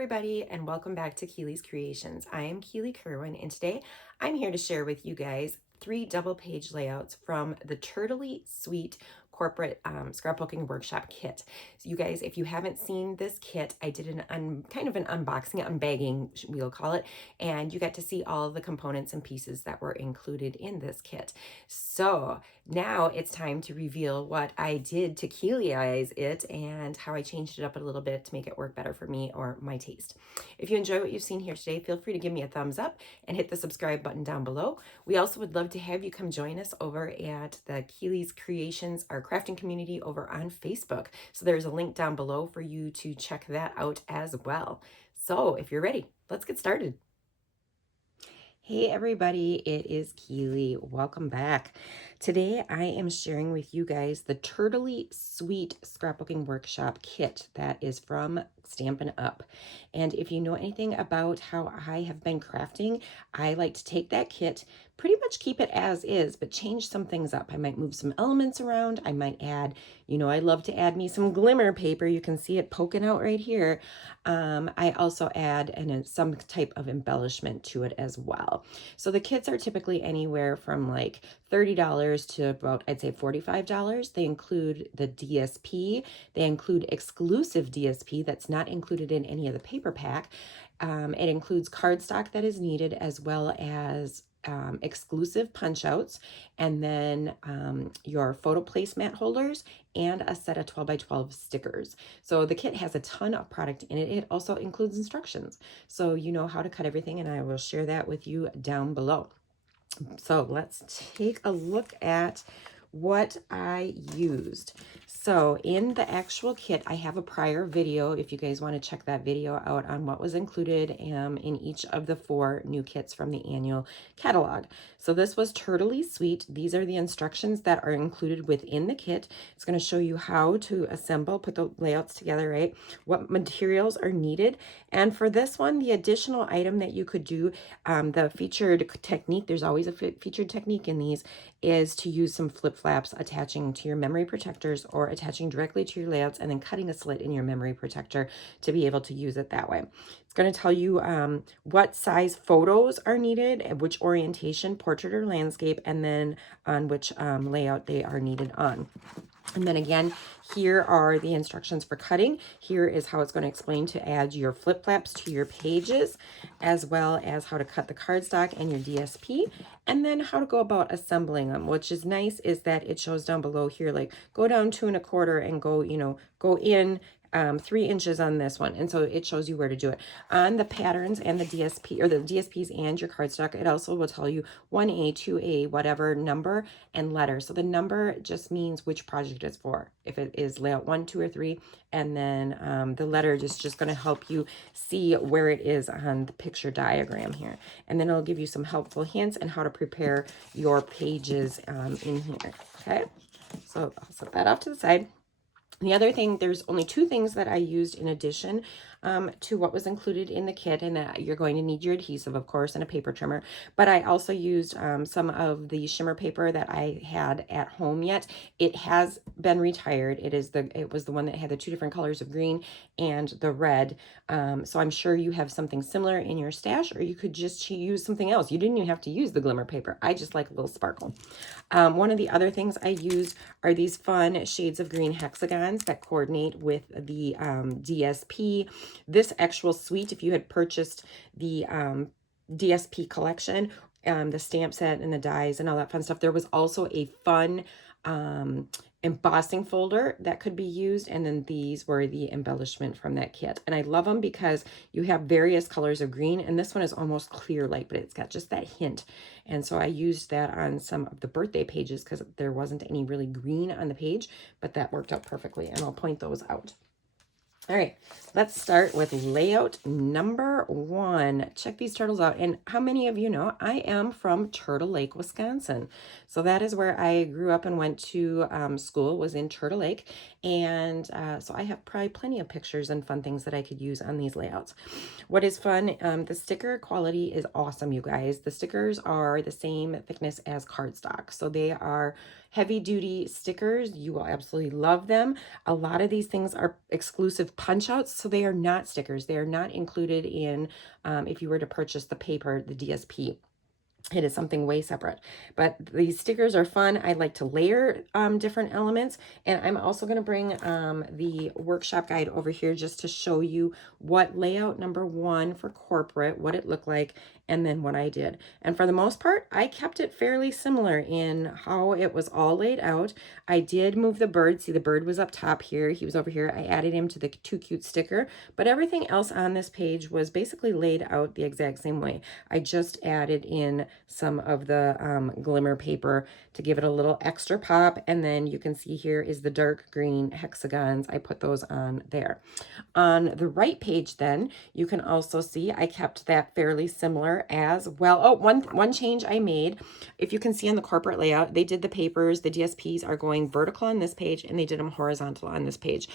everybody, and welcome back to Keely's Creations. I am Keely Kerwin, and today I'm here to share with you guys 3 double page layouts from the Turtley Sweet corporate scrapbooking workshop kit. So you guys, if you haven't seen this kit, I did kind of an unboxing, unbagging, we'll call it, and you got to see all of the components and pieces that were included in this kit. So now it's time to reveal what I did to Keelyize it and how I changed it up a little bit to make it work better for me or my taste. If you enjoy what you've seen here today, feel free to give me a thumbs up and hit the subscribe button down below. We also would love to have you come join us over at the Keely's Creations, our crafting community over on Facebook. So there's a link down below for you to check that out as well. So if you're ready, let's get started. Hey everybody, it is Keely. Welcome back. Today I am sharing with you guys the Turtley Sweet Scrapbooking Workshop kit that is from Stampin' Up. And if you know anything about how I have been crafting, I like to take that kit, pretty much keep it as is, but change some things up. I might move some elements around. I might add, I love to add me some glimmer paper. You can see it poking out right here. I also add some type of embellishment to it as well. So the kits are typically anywhere from like $30 to about, I'd say $45. They include the DSP. They include exclusive DSP that's not included in any of the paper pack. It includes cardstock that is needed, as well as exclusive punch outs, and then your photo placemat holders and a set of 12 by 12 stickers. So the kit has a ton of product in it. It also includes instructions, so you know how to cut everything, and I will share that with you down below. So let's take a look at what I used. So in the actual kit, I have a prior video if you guys want to check that video out on what was included in each of the 4 new kits from the annual catalog. So this was Turtley Sweet. These are the instructions that are included within the kit. It's going to show you how to assemble, put the layouts together, right? What materials are needed. And for this one, the additional item that you could do, the featured technique, there's always a featured technique in these, is to use some flip flaps attaching to your memory protectors or attaching directly to your layouts and then cutting a slit in your memory protector to be able to use it that way. It's going to tell you what size photos are needed, which orientation, portrait or landscape, and then on which layout they are needed on. And then again, here are the instructions for cutting. Here is how it's going to explain to add your flip flaps to your pages, as well as how to cut the cardstock and your DSP, and then how to go about assembling them. Which is nice is that it shows down below here, like go down 2 1/4 and go, go in 3 inches on this one, and so it shows you where to do it on the patterns and the DSP, or the DSPs and your cardstock. It also will tell you 1A, 2A, whatever number and letter. So the number just means which project it's for, if it is layout 1, 2, or 3, and then the letter is just going to help you see where it is on the picture diagram here, and then it'll give you some helpful hints on how to prepare your pages in here. Okay, so I'll set that off to the side. The other thing, there's only 2 things that I used in addition to what was included in the kit, and that you're going to need your adhesive, of course, and a paper trimmer. But I also used some of the shimmer paper that I had at home yet. It has been retired. It was the one that had the 2 different colors of green and the red. So I'm sure you have something similar in your stash, or you could just use something else. You didn't even have to use the glimmer paper. I just like a little sparkle. One of the other things I used are these fun shades of green hexagons that coordinate with the DSP. This actual suite, if you had purchased the DSP collection, the stamp set and the dies and all that fun stuff, there was also a fun embossing folder that could be used, and then these were the embellishment from that kit. And I love them because you have various colors of green, and this one is almost clear light, but it's got just that hint. And so I used that on some of the birthday pages because there wasn't any really green on the page, but that worked out perfectly, and I'll point those out. All right, let's start with layout number 1. Check these turtles out. And how many of you know I am from Turtle Lake, Wisconsin? So that is where I grew up and went to school, was in Turtle Lake. And so I have probably plenty of pictures and fun things that I could use on these layouts. What is fun, the sticker quality is awesome, you guys. The stickers are the same thickness as cardstock. So they are heavy duty stickers. You will absolutely love them. A lot of these things are exclusive punch outs, so they are not stickers. They are not included in if you were to purchase the paper, the DSP. It is something way separate, but these stickers are fun. I like to layer different elements, and I'm also going to bring the workshop guide over here just to show you what layout number 1 for corporate, what it looked like, and then what I did. And for the most part, I kept it fairly similar in how it was all laid out. I did move the bird. See, the bird was up top here. He was over here. I added him to the Too Cute sticker, but everything else on this page was basically laid out the exact same way. I just added in some of the glimmer paper to give it a little extra pop, and then you can see here is the dark green hexagons. I put those on there. On the right page then, you can also see I kept that fairly similar as well. Oh, one change I made. If you can see on the corporate layout, they did the papers, the DSPs are going vertical on this page, and they did them horizontal on this page.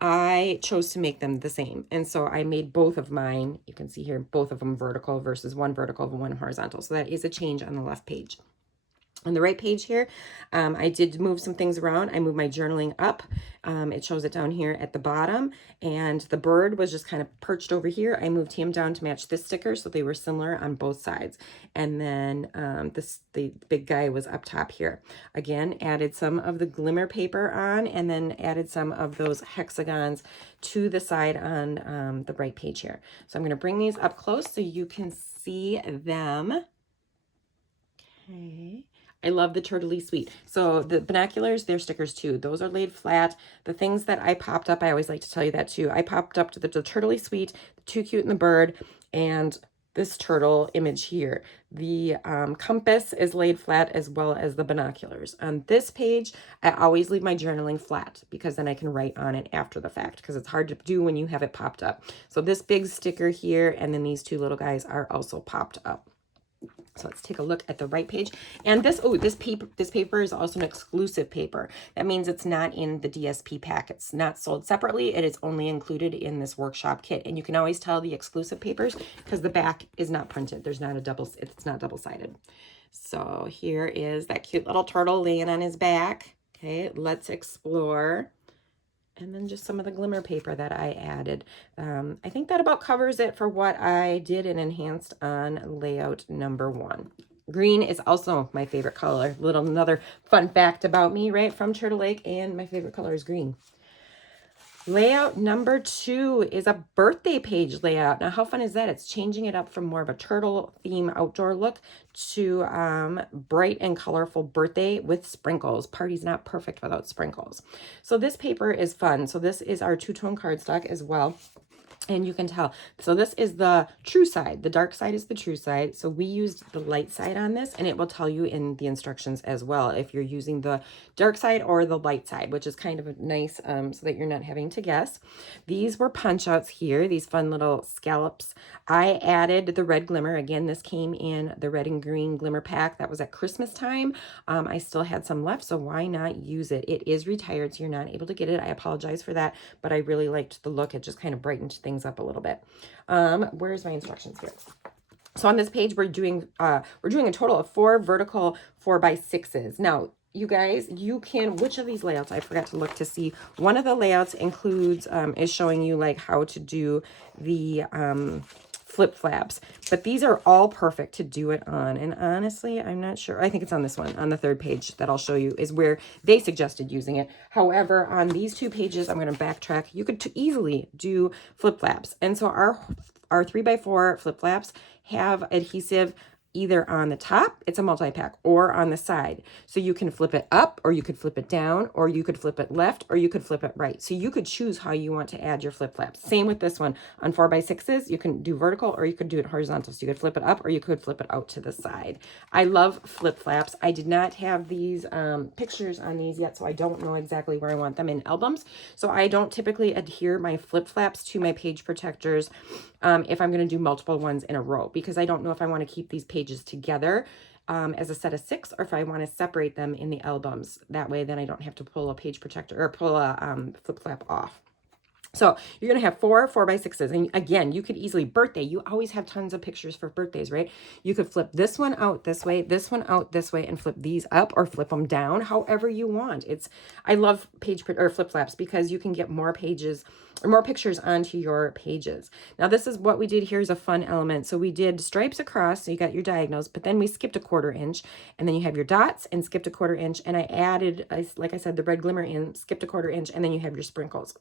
I chose to make them the same, and so I made both of mine. You can see here both of them vertical versus one vertical and one horizontal. So that is a change on the left page. On the right page here, I did move some things around. I moved my journaling up. It shows it down here at the bottom, and the bird was just kind of perched over here. I moved him down to match this sticker, so they were similar on both sides. And then the big guy was up top here. Again, added some of the glimmer paper on, and then added some of those hexagons to the side on the right page here. So I'm going to bring these up close so you can see them. Okay. I love the Turtley Sweet. So the binoculars, they're stickers too. Those are laid flat. The things that I popped up, I always like to tell you that too. I popped up to the Turtley Sweet, the Too Cute and the bird, and this turtle image here. The compass is laid flat as well as the binoculars. On this page, I always leave my journaling flat because then I can write on it after the fact, because it's hard to do when you have it popped up. So this big sticker here and then these two little guys are also popped up. So let's take a look at the right page. And this paper is also an exclusive paper. That means it's not in the DSP pack. It's not sold separately. It is only included in this workshop kit. And you can always tell the exclusive papers because the back is not printed. There's not it's not double-sided. So here is that cute little turtle laying on his back. Okay, let's explore. And then just some of the glimmer paper that I added. I think that about covers it for what I did and enhanced on layout number 1. Green is also my favorite color. Another fun fact about me, right, from Turtle Lake, and my favorite color is green. Layout number 2 is a birthday page layout. Now, how fun is that? It's changing it up from more of a turtle theme outdoor look to bright and colorful birthday with sprinkles. Party's not perfect without sprinkles. So this paper is fun. So this is our two-tone cardstock as well. And you can tell. So this is the true side. The dark side is the true side. So we used the light side on this, and it will tell you in the instructions as well if you're using the dark side or the light side, which is kind of nice so that you're not having to guess. These were punch outs here, these fun little scallops. I added the red glimmer. Again, this came in the red and green glimmer pack that was at Christmas time. I still had some left, so why not use it? It is retired, so you're not able to get it. I apologize for that, but I really liked the look. It just kind of brightened things up a little bit. Where's my instructions here? So on this page, we're doing a total of 4 vertical 4x6s. Now, you guys, you can, which of these layouts, I forgot to look to see. One of the layouts includes, is showing you like how to do the flip flaps, but these are all perfect to do it on. And honestly, I'm not sure. I think it's on this one, on the 3rd page that I'll show you is where they suggested using it. However, on these 2 pages, I'm going to backtrack. You could easily do flip flaps. And so our 3x4 flip flaps have adhesive either on the top, it's a multi-pack, or on the side. So you can flip it up, or you could flip it down, or you could flip it left, or you could flip it right. So you could choose how you want to add your flip flaps. Same with this one. On 4x6s, you can do vertical, or you could do it horizontal. So you could flip it up, or you could flip it out to the side. I love flip flaps. I did not have these pictures on these yet, so I don't know exactly where I want them in albums. So I don't typically adhere my flip flaps to my page protectors if I'm going to do multiple ones in a row, because I don't know if I want to keep these pages together as a set of 6, or if I want to separate them in the albums. That way, then I don't have to pull a page protector or pull a flip flap off. So you're going to have 4 4x6s. And again, you could easily, birthday, you always have tons of pictures for birthdays, right? You could flip this one out this way, this one out this way, and flip these up or flip them down, however you want. I love page or flip flaps because you can get more pages or more pictures onto your pages. Now this is what we did here is a fun element. So we did stripes across, so you got your diagonals, but then we skipped a 1/4 inch, and then you have your dots and skipped a 1/4 inch. And I added, like I said, the red glimmer in, skipped a 1/4 inch, and then you have your sprinkles.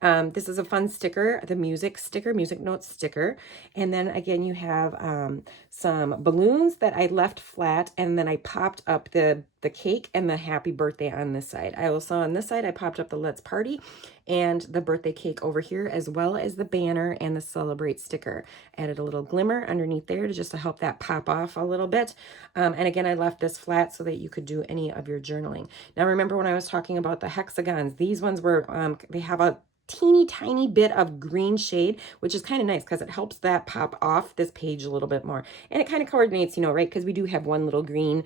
This is a fun sticker, the music sticker, music notes sticker. And then again, you have some balloons that I left flat, and then I popped up the cake and the happy birthday on this side. I also, on this side, I popped up the Let's Party and the birthday cake over here, as well as the banner and the Celebrate sticker. Added a little glimmer underneath there to help that pop off a little bit. And again, I left this flat so that you could do any of your journaling. Now, remember when I was talking about the hexagons, these ones were, they have a teeny tiny bit of green shade, which is kind of nice because it helps that pop off this page a little bit more. And it kind of coordinates, you know, right? Because we do have one little green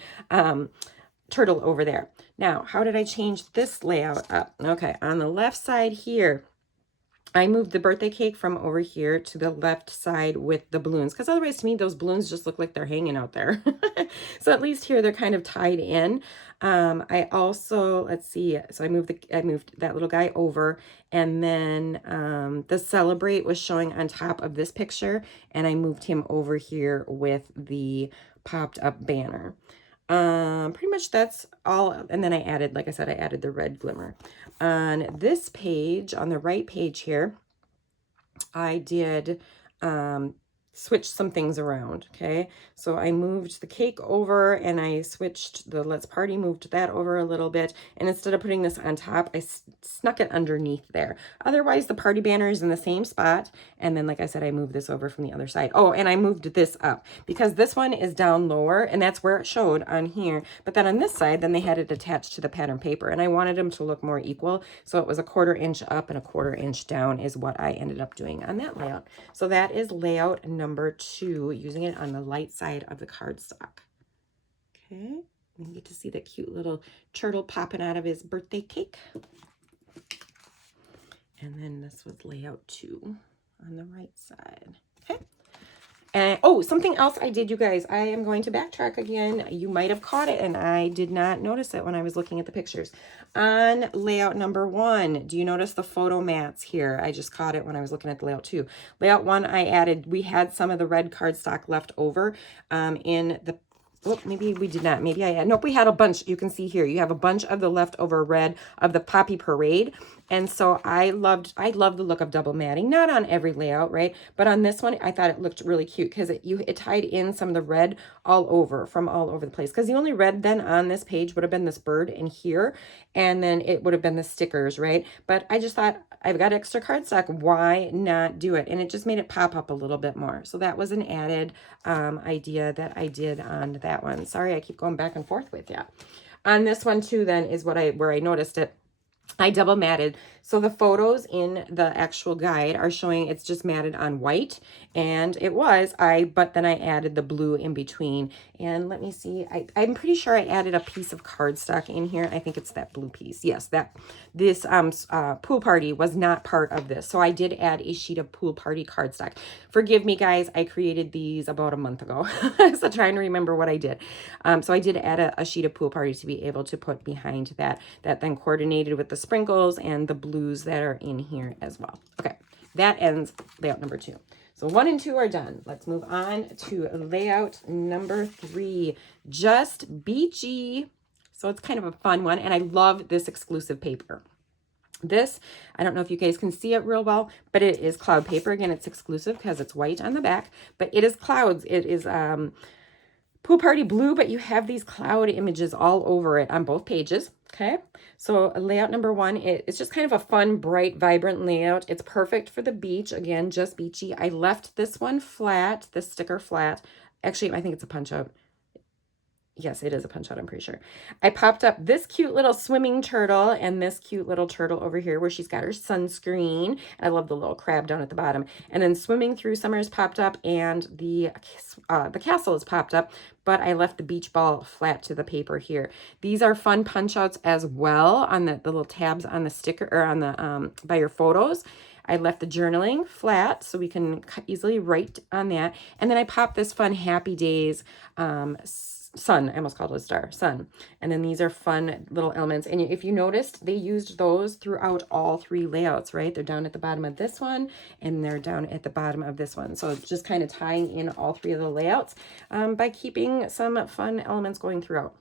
turtle over there. Now, how did I change this layout up? Okay, on the left side here, I moved the birthday cake from over here to the left side with the balloons, because otherwise to me those balloons just look like they're hanging out there. So at least here they're kind of tied in. I also, let's see, so I moved that little guy over, and then the Celebrate was showing on top of this picture, and I moved him over here with the popped up banner. Pretty much that's all. And then I added, like I said, I added the red glimmer. On this page, on the right page here, I did switch some things around. Okay, so I moved the cake over, and I switched the Let's Party, moved that over a little bit, and instead of putting this on top, I snuck it underneath there. Otherwise the party banner is in the same spot, and then like I said, I moved this over from the other side. Oh, and I moved this up because this one is down lower, and that's where it showed on here, but then on this side, then they had it attached to the pattern paper, and I wanted them to look more equal, so it was a 1/4 inch up and a 1/4 inch down is what I ended up doing on that layout. So that is layout number 2, using it on the light side of the cardstock. Okay, you get to see the cute little turtle popping out of his birthday cake. And then this was layout 2 on the right side. Okay. And oh, something else I did, you guys, I am going to backtrack again. You might have caught it, and I did not notice it when I was looking at the pictures. On layout number 1, do you notice the photo mats here? I just caught it when I was looking at the layout 2. Layout 1, I added, we had some of the red cardstock left over in the, oh, maybe we did not. Maybe I had, nope, we had a bunch. You can see here, you have a bunch of the leftover red of the Poppy Parade. And so I love the look of double matting, not on every layout, right? But on this one, I thought it looked really cute because it tied in some of the red all over, from all over the place. Because the only red then on this page would have been this bird in here, and then it would have been the stickers, right? But I just thought, I've got extra cardstock, why not do it? And it just made it pop up a little bit more. So that was an added idea that I did on that one. Sorry, I keep going back and forth with you. On this one too, then, is where I noticed it. I double matted. So the photos in the actual guide are showing it's just matted on white, and it was, but then I added the blue in between. And let me see, I'm pretty sure I added a piece of cardstock in here. I think it's that blue piece. Yes, this pool party was not part of this. So I did add a sheet of pool party cardstock. Forgive me, guys, I created these about a month ago. So trying to remember what I did. So I did add a sheet of pool party to be able to put behind that then coordinated with the sprinkles and the blues that are in here as well. Okay, that ends layout number 2. So 1 and 2 are done. Let's move on to layout number 3, Just Beachy. So it's kind of a fun one, and I love this exclusive paper. This, I don't know if you guys can see it real well, but it is cloud paper. Again, it's exclusive because it's white on the back, but it is clouds. It is Pool Party blue, but you have these cloud images all over it on both pages. Okay, so layout number 1, it's just kind of a fun, bright, vibrant layout. It's perfect for the beach. Again, just beachy. I left this one flat, this sticker flat. Actually, I think it's a punch out. Yes, it is a punch out, I'm pretty sure. I popped up this cute little swimming turtle and this cute little turtle over here where she's got her sunscreen. I love the little crab down at the bottom. And then swimming through summer is popped up and the castle is popped up, but I left the beach ball flat to the paper here. These are fun punch outs as well on the little tabs on the sticker or on the by your photos. I left the journaling flat so we can easily write on that. And then I popped this fun Happy Days sun. I almost called it a star. Sun. And then these are fun little elements. And if you noticed, they used those throughout all three layouts, right? They're down at the bottom of this one and they're down at the bottom of this one. So just kind of tying in all three of the layouts by keeping some fun elements going throughout.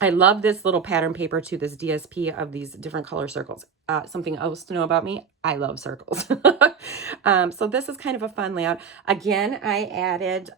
I love this little pattern paper too, this DSP of these different color circles. Something else to know about me, I love circles. So this is kind of a fun layout. Again, I added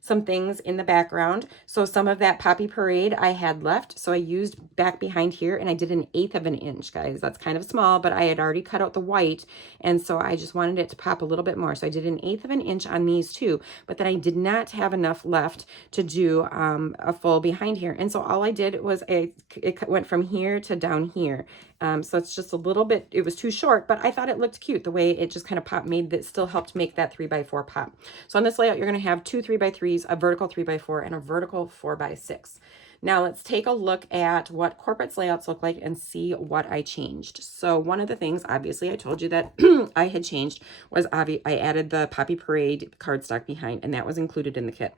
some things in the background. So some of that Poppy Parade I had left. So I used back behind here and I did 1/8 of an inch, guys. That's kind of small, but I had already cut out the white. And so I just wanted it to pop a little bit more. So I did 1/8 of an inch on these two, but then I did not have enough left to do a full behind here. And so all I did was it went from here to down here. So it's just a little bit, it was too short, but I thought it looked cute the way it just kind of popped, made that still helped make that 3x4 pop. So on this layout, you're going to have two 3x3s, a vertical 3x4 and a vertical 4x6. Now let's take a look at what Corporate's layouts look like and see what I changed. So one of the things, obviously I told you that I had changed was I added the Poppy Parade cardstock behind, and that was included in the kit.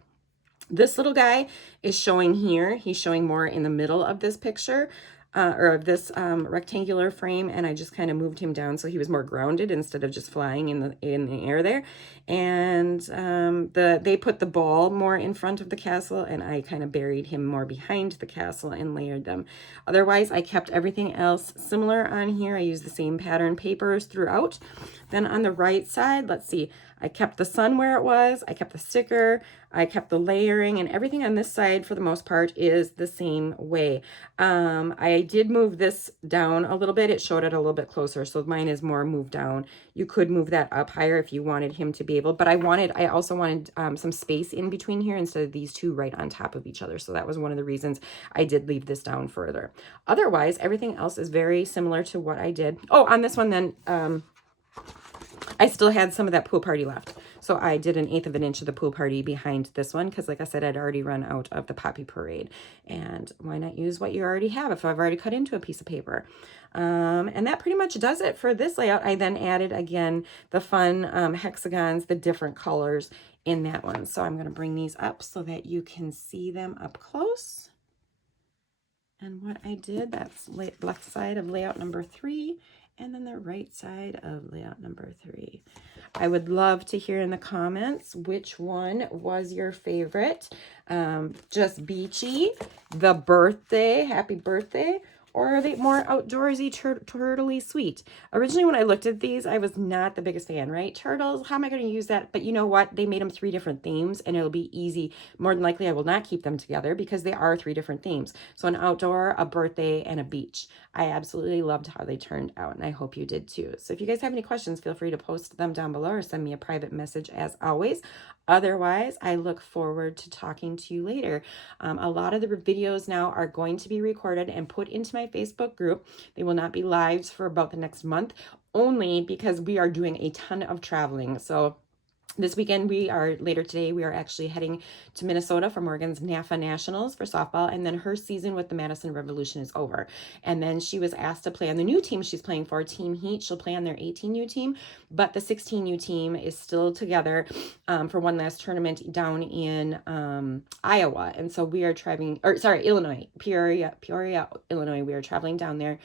This little guy is showing here. He's showing more in the middle of this picture. Or of this rectangular frame, and I just kind of moved him down so he was more grounded instead of just flying in the air there. And they put the ball more in front of the castle, and I kind of buried him more behind the castle and layered them. Otherwise, I kept everything else similar on here. I used the same pattern papers throughout. Then on the right side, let's see, I kept the sun where it was, I kept the sticker, I kept the layering, and everything on this side for the most part is the same way. I did move this down a little bit. It showed it a little bit closer, so mine is more moved down. You could move that up higher if you wanted him to be able, but I also wanted some space in between here instead of these two right on top of each other. So that was one of the reasons I did leave this down further. Otherwise, everything else is very similar to what I did. Oh, on this one then, I still had some of that pool party left. So I did 1/8 of an inch of the pool party behind this one because, like I said, I'd already run out of the Poppy Parade. And why not use what you already have if I've already cut into a piece of paper? And that pretty much does it for this layout. I then added, again, the fun hexagons, the different colors in that one. So I'm going to bring these up so that you can see them up close. And what I did, that's left side of layout number 3. And then the right side of layout number 3. I would love to hear in the comments which one was your favorite. Just beachy, the birthday, happy birthday, or are they more outdoorsy, turtley sweet? Originally, when I looked at these, I was not the biggest fan, right? Turtles, how am I going to use that? But you know what? They made them 3 different themes, and it'll be easy. More than likely, I will not keep them together because they are 3 different themes. So an outdoor, a birthday, and a beach. I absolutely loved how they turned out, and I hope you did too. So if you guys have any questions, feel free to post them down below or send me a private message as always. Otherwise, I look forward to talking to you later. A lot of the videos now are going to be recorded and put into my Facebook group. They will not be lives for about the next month, only because we are doing a ton of traveling. So this weekend, later today, we are actually heading to Minnesota for Morgan's NAFA Nationals for softball. And then her season with the Madison Revolution is over. And then she was asked to play on the new team she's playing for, Team Heat. She'll play on their 18U team, but the 16U team is still together for one last tournament down in Iowa. And so we are Illinois, Peoria, Illinois. We are traveling down there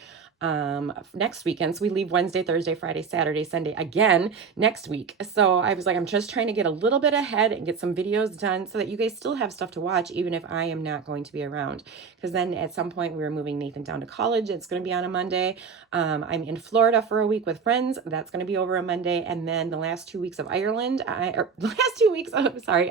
next weekend. So we leave Wednesday, Thursday, Friday, Saturday, Sunday again next week. So I was like, I'm just trying to get a little bit ahead and get some videos done so that you guys still have stuff to watch, even if I am not going to be around. Because then at some point we were moving Nathan down to college. It's going to be on a Monday. I'm in Florida for a week with friends. That's going to be over a Monday. And then the last 2 weeks of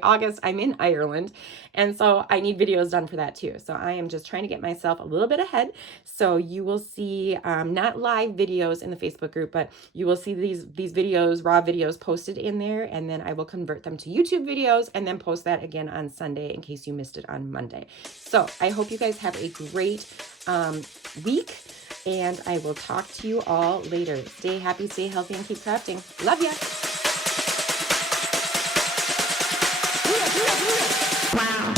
August, I'm in Ireland. And so I need videos done for that too. So I am just trying to get myself a little bit ahead. So you will see not live videos in the Facebook group, but you will see these videos, raw videos posted in there. And then I will convert them to YouTube videos and then post that again on Sunday in case you missed it on Monday. So I hope you guys have a great week, and I will talk to you all later. Stay happy, stay healthy, and keep crafting. Love ya! Wow.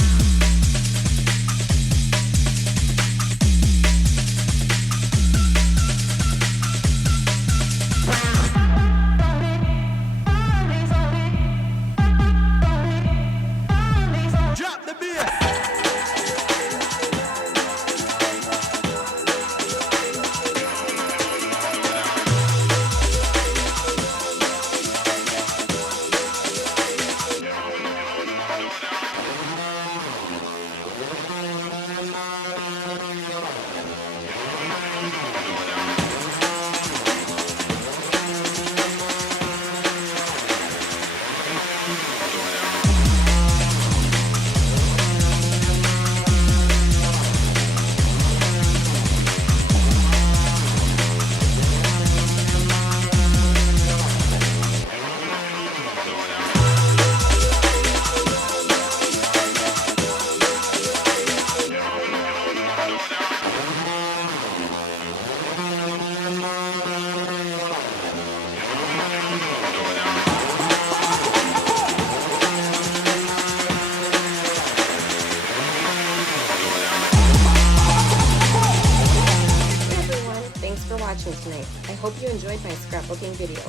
Watching tonight. I hope you enjoyed my scrapbooking video.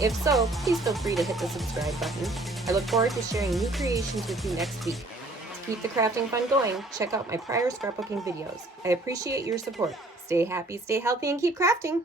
If so, please feel free to hit the subscribe button. I look forward to sharing new creations with you next week. To keep the crafting fun going, check out my prior scrapbooking videos. I appreciate your support. Stay happy, stay healthy, and keep crafting!